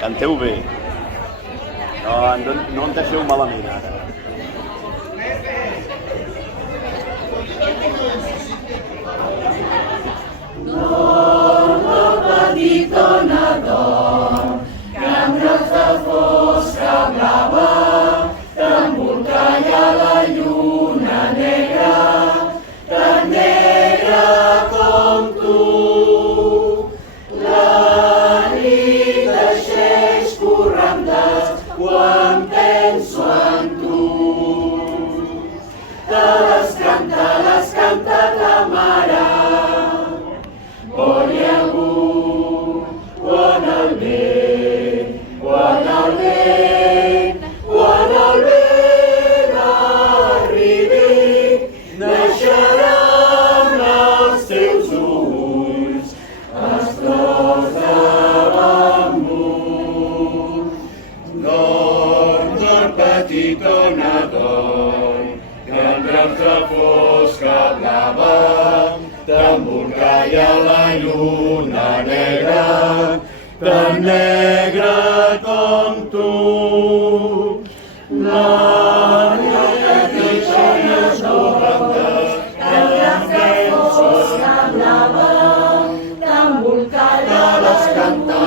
Canteu bé. No en deixeu malament ara. Dorm, petita nadó, que amb raça fosca blava t'embolcalla la lluna negra, tan negra com tu. La nit deixeix correntes quan penso en tu. Te les canta ta mare, vol hi algú quan el vent, quan el vent, quan el vent arribi, naixeran els teus ulls, els flors de bambú. Dorm, dorm, petitona, dorm, que en draps de fosca blava t'embolcalla la lluna negra, tan negra com tu. La nit deixes correntes, que en draps de fosca blava t'embolcalla la lluna negra,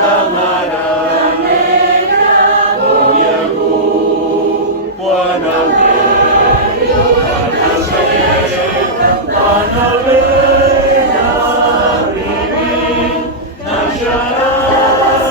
ta mare. Vol hi algú quan el quan el vent arribi, naixeràs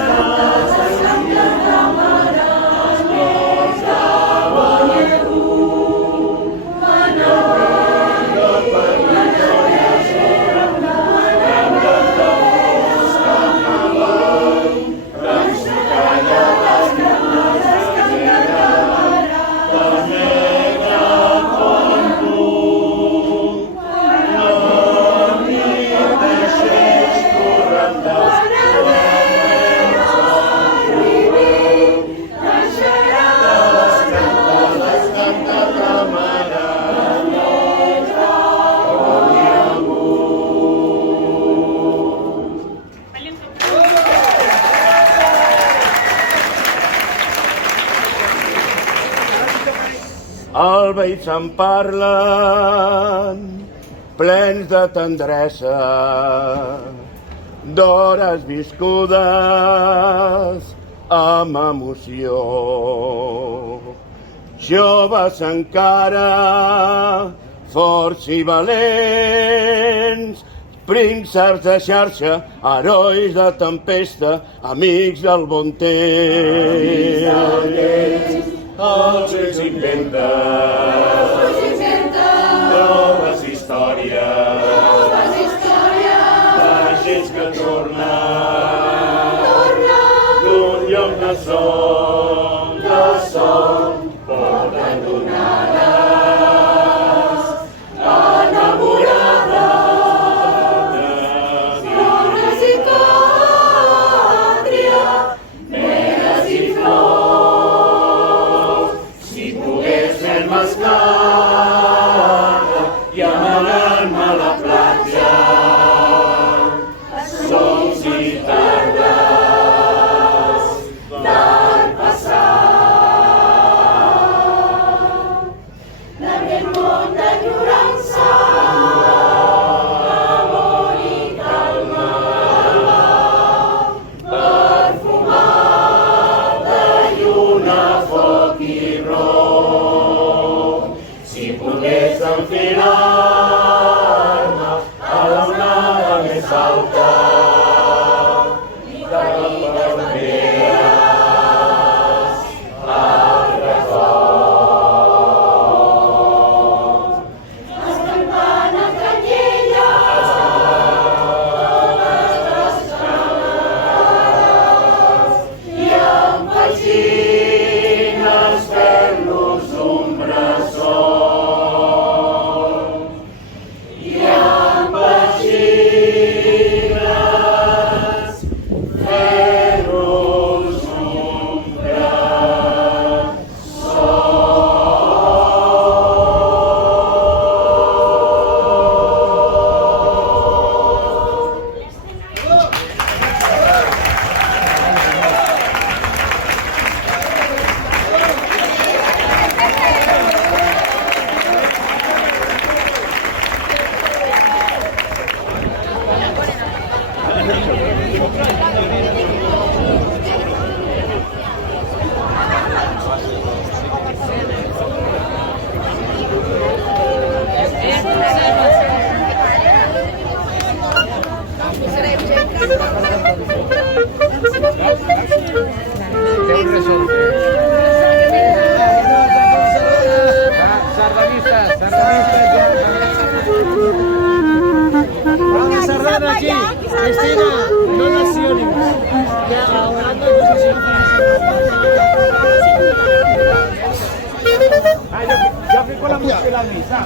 el veïns en parlen, plens de tendresa, d'hores viscudes amb emoció. Joves encara, forts i valents, prínceps de xarxa, herois de tempesta, amics del bon temps. Els ulls inventen noves històries de gens que tornen d'un lloc de son, poden donar i amagar-me a la platja, sols i tardes del passat. D'aquest món d'enyorança, amor i calma, perfumat de lluna, foc i rom. Si pogués enfilar-me a l'onada més alta i de palmeres al record. Escampant a canyelles, totes descalades i amb petxines fer-los un bressol. Aquí, Cristina, no naciones. Hablando de posición yo fui con la música y la misa.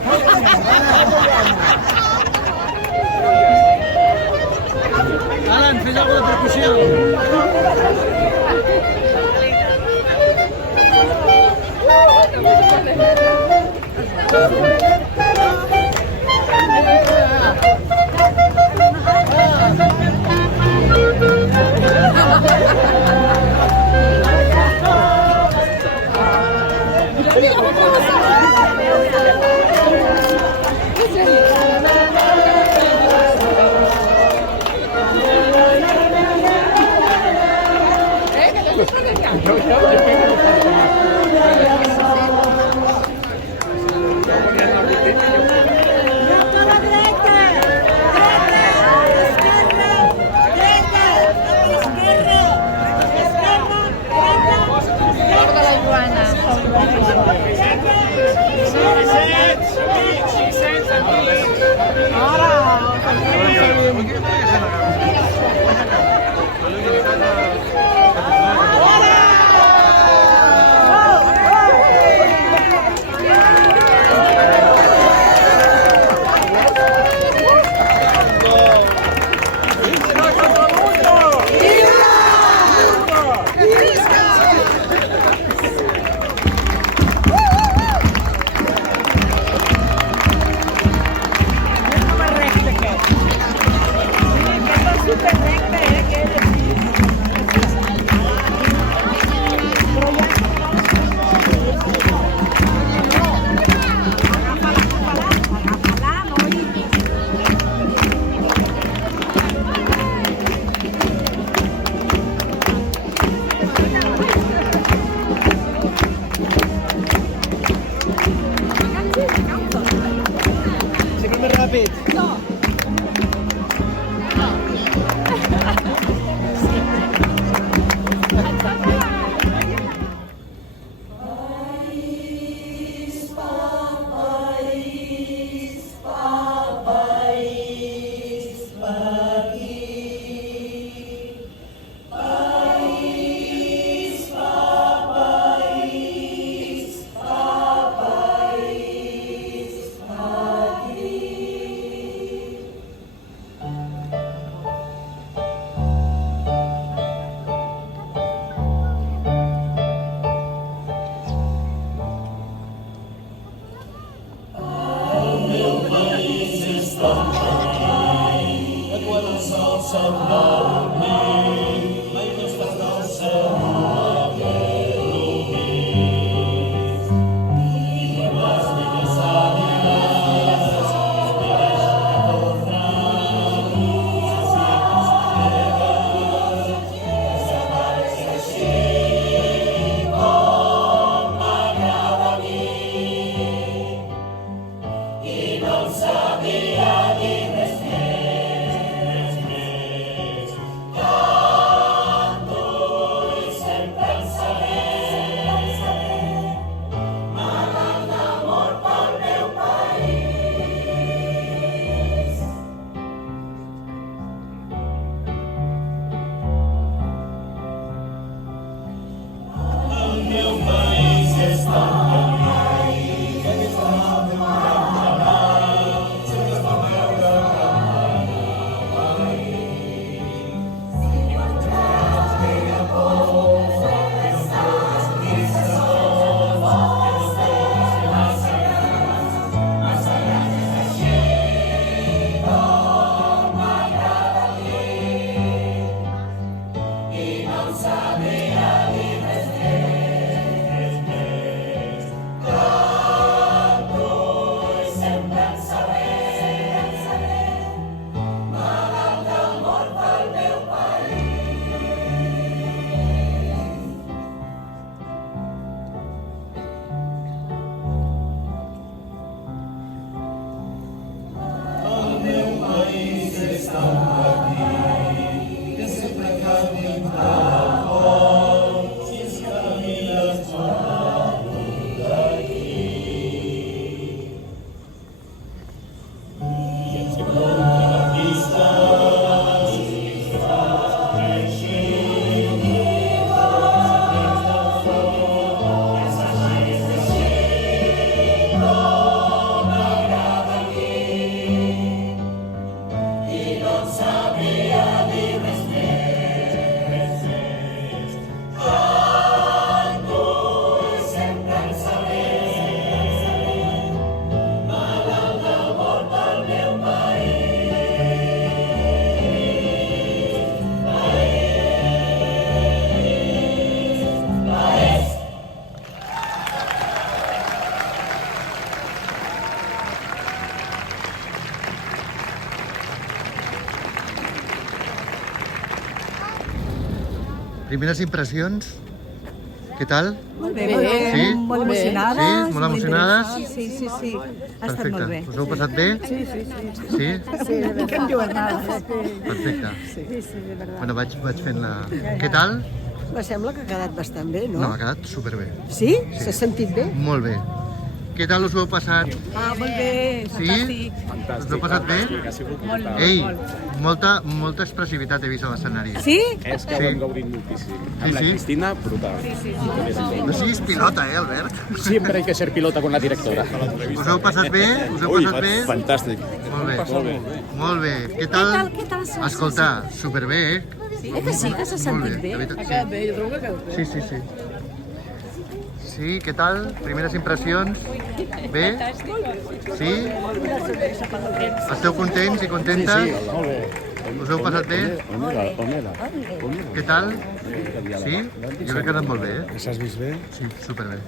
Alan, fes algo de percusión. primeres impressions, què tal? Molt bé, molt bé. Sí? Molt emocionades. Sí? Molt emocionades? Sí. Ha estat Perfecte. molt bé. Us heu passat bé? Sí? Sí, de verdad. Que em diuen nada. Perfecte. Sí, de verdad. Bueno, vaig fent la... Què tal? Me sembla que ha quedat bastant bé, No, no? m'ha quedat superbé. Sí? S'ha sentit bé? Molt bé. Què tal us ho heu passat? Molt bé, Sí? Us ho heu passat bé? Ei, molta expressivitat he vist a l'escenari. Sí? És que ho hem gaudit moltíssim. Amb la sí. Cristina, brutal. No siguis pilota, Albert? Siempre hay que ser pilota con la directora. Us heu passat bé? Us heu passat bé? Fantàstic. Molt bé. Molt bé. Què tal? Escolta, superbé, eh? Que sí, que s'ha sentit bé. Ha quedat bé, jo trobo que ha quedat bé. Sí. Sí, què tal? Primeres impressions? Bé? Sí? Esteu contents i contentes? Sí, molt bé. Us heu passat bé? On era? Què tal? Sí? Jo crec que ha anat molt bé, eh? S'has vist bé? Sí, superbé.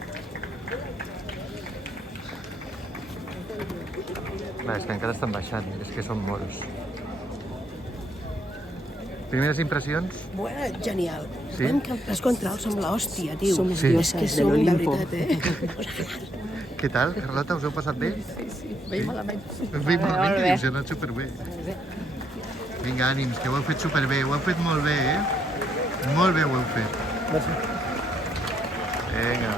Clar, és que encara estan baixant, és que són molts. Primeres impressions? Bueno, genial. Sí? Els contrals som l'hòstia, tio. Sí. És que som, de veritat, eh? Què tal, Carlota? Us heu passat bé? Sí. Bé malament. Bé malament, que dius, ha anat superbé. Vinga, ànims, que ho heu fet superbé, ho heu fet molt bé, eh? Molt bé ho heu fet. Vinga.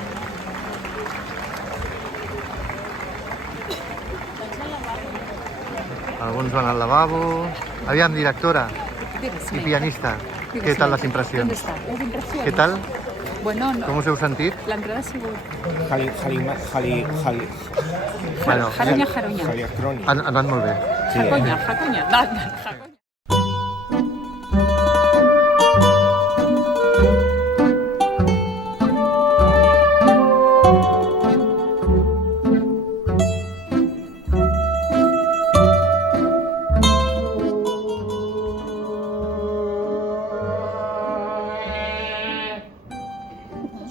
Alguns van al lavabo. Aviam, directora i pianista, què tal les impressions? Què tal? Bueno, no. Com us heu sentit? L'entrada ha sigut Bueno, jaronya. ha anat molt bé. Jaconya.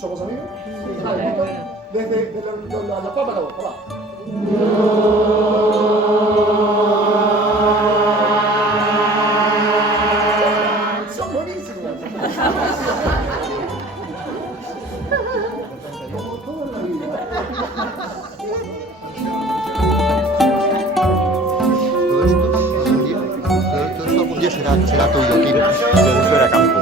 ¿Somos amigos? Sí. Desde la papa para abajo. Son buenísimos. Todo esto algún día será tuyo, Kino. Eso era campo.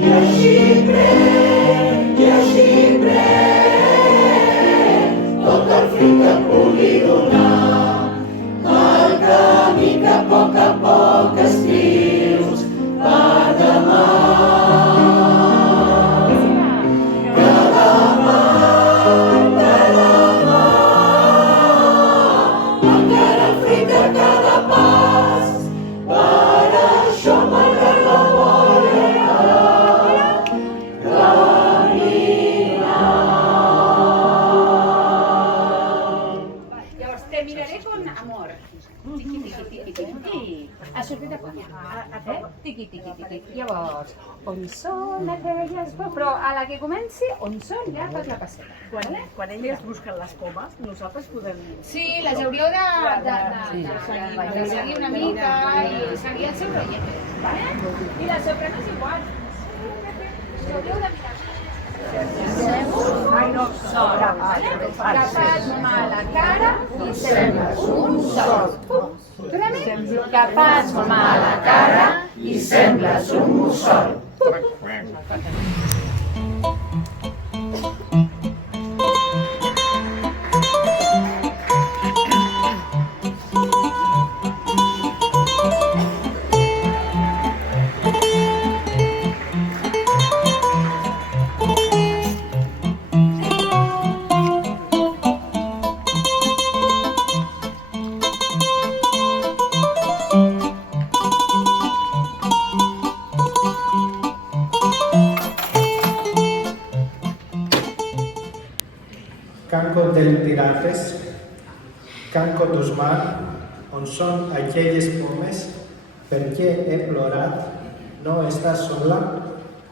I així Llavors, on són aquelles... Però a la que comenci, on són, ja fas la passeta. Quan elles busquen les comes, nosaltres podem... Sí, les hauríeu de seguir una mica i seguir el seu rotllet. Vale? I la soprano és igual. Us hauríeu de mirar. Ai, no, Agafat mà a la cara i sembles un sol. Agafat mà a la cara i sembles un mussol. Canco del Tirates, canco tus mar, on són aquelles pomes, per què he plorat, no estàs sola,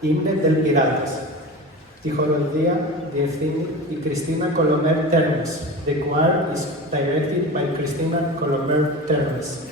himne del Pirates. Tijolodía, Dircini y Cristina Colomer Termes. The choir is directed by Cristina Colomer Termes.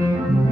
On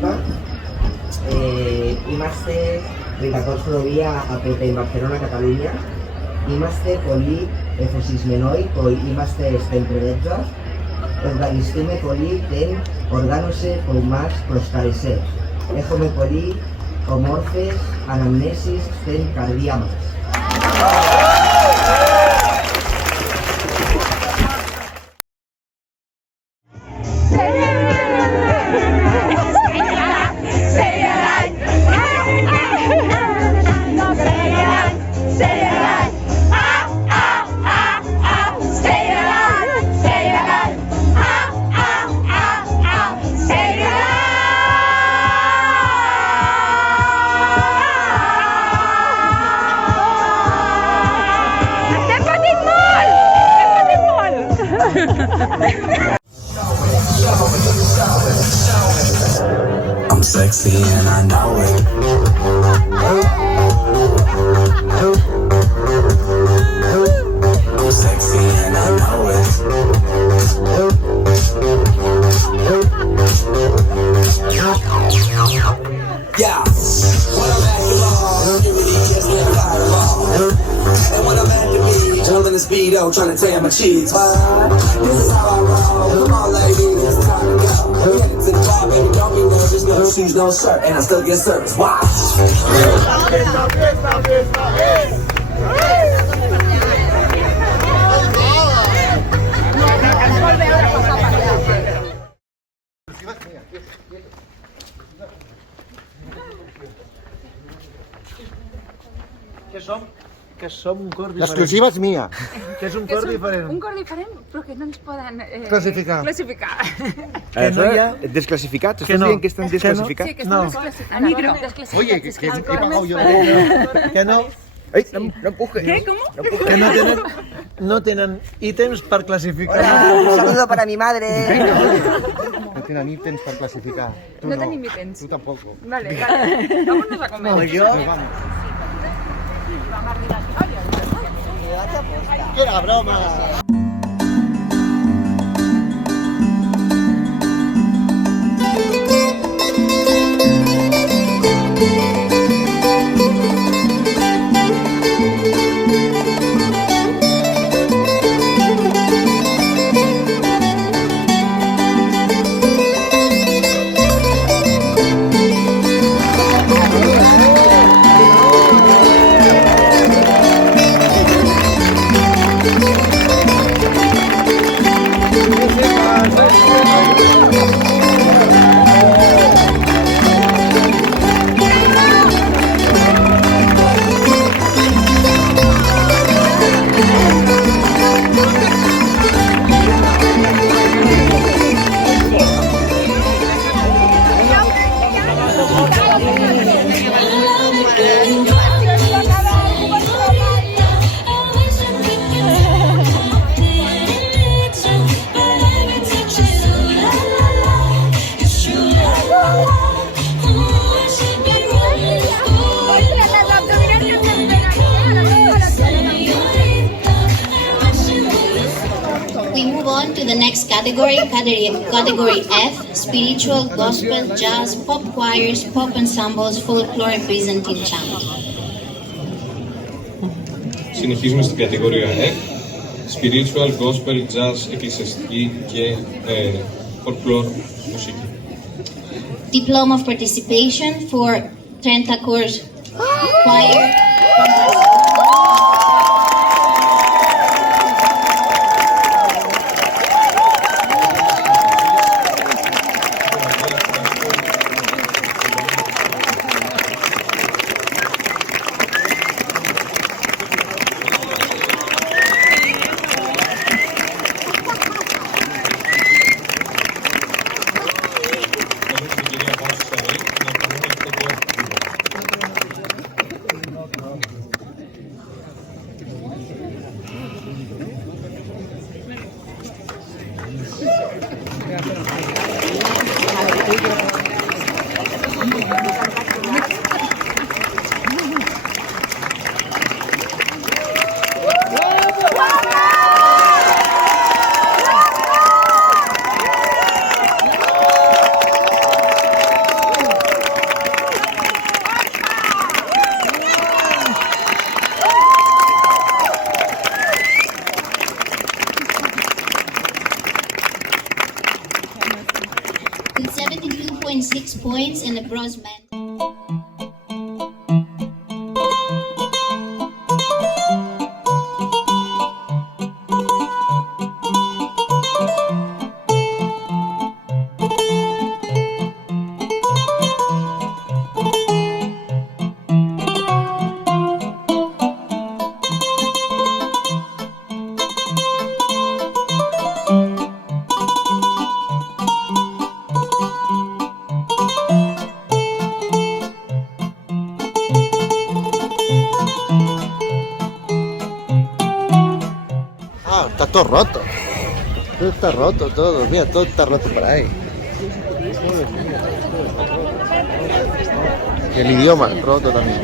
Vespa. Είμαστε 14 βία από την Βαρκελόνα, Καταλούνια. Είμαστε πολύ εφοσισμένοι που είμαστε στην Πρεδέτζα. Ευχαριστούμε πολύ την οργάνωση που μας προσκάλεσε. Έχουμε πολύ ομόρφες αναμνήσεις στην καρδιά μας. I'm sexy and I know it. I'm sexy and I know it. Yeah, when I'm at the mall, it really is never got along. And when I'm at the beach, I'm in the speedo trying to tan my cheeks. This is how I roll. Come on, ladies, it's time to go. We headed to the bar, baby, don't be nervous. No shoes, no shirt, and I still get service. Watch. Que som un cor diferent. L'exclusiva és mia. Que és un cor diferent. Un cor diferent, però que no ens poden Classificar. Que no hi ha... Desclasificats? Que Estàs no. dient que estan desclassificats? Sí, que No. estan desclassificats. Micro. Oye, que he pagado yo. Que no, Ei, no empujes. Què? Com? que no tenen ítems per classificar. Un saludo para mi madre. No tenen ítems per classificar. Tu No tenim ítems. Tu tampoc. Vale, vale. Vámonos a comer. Pues yo... Que era broma. We move on to the next category F, spiritual, gospel, jazz, pop choirs, pop ensembles, folklore, Byzantine chant. Συνεχίζουμε στην κατηγορία E, spiritual, gospel, jazz, εκκλησιαστική και folklore μουσική. Diploma of participation for Trenta Course Choir. 2.6 points in the bronze medal. Ah, está todo roto. Todo está roto, todo. Mira, todo está roto por ahí. Y el idioma roto también.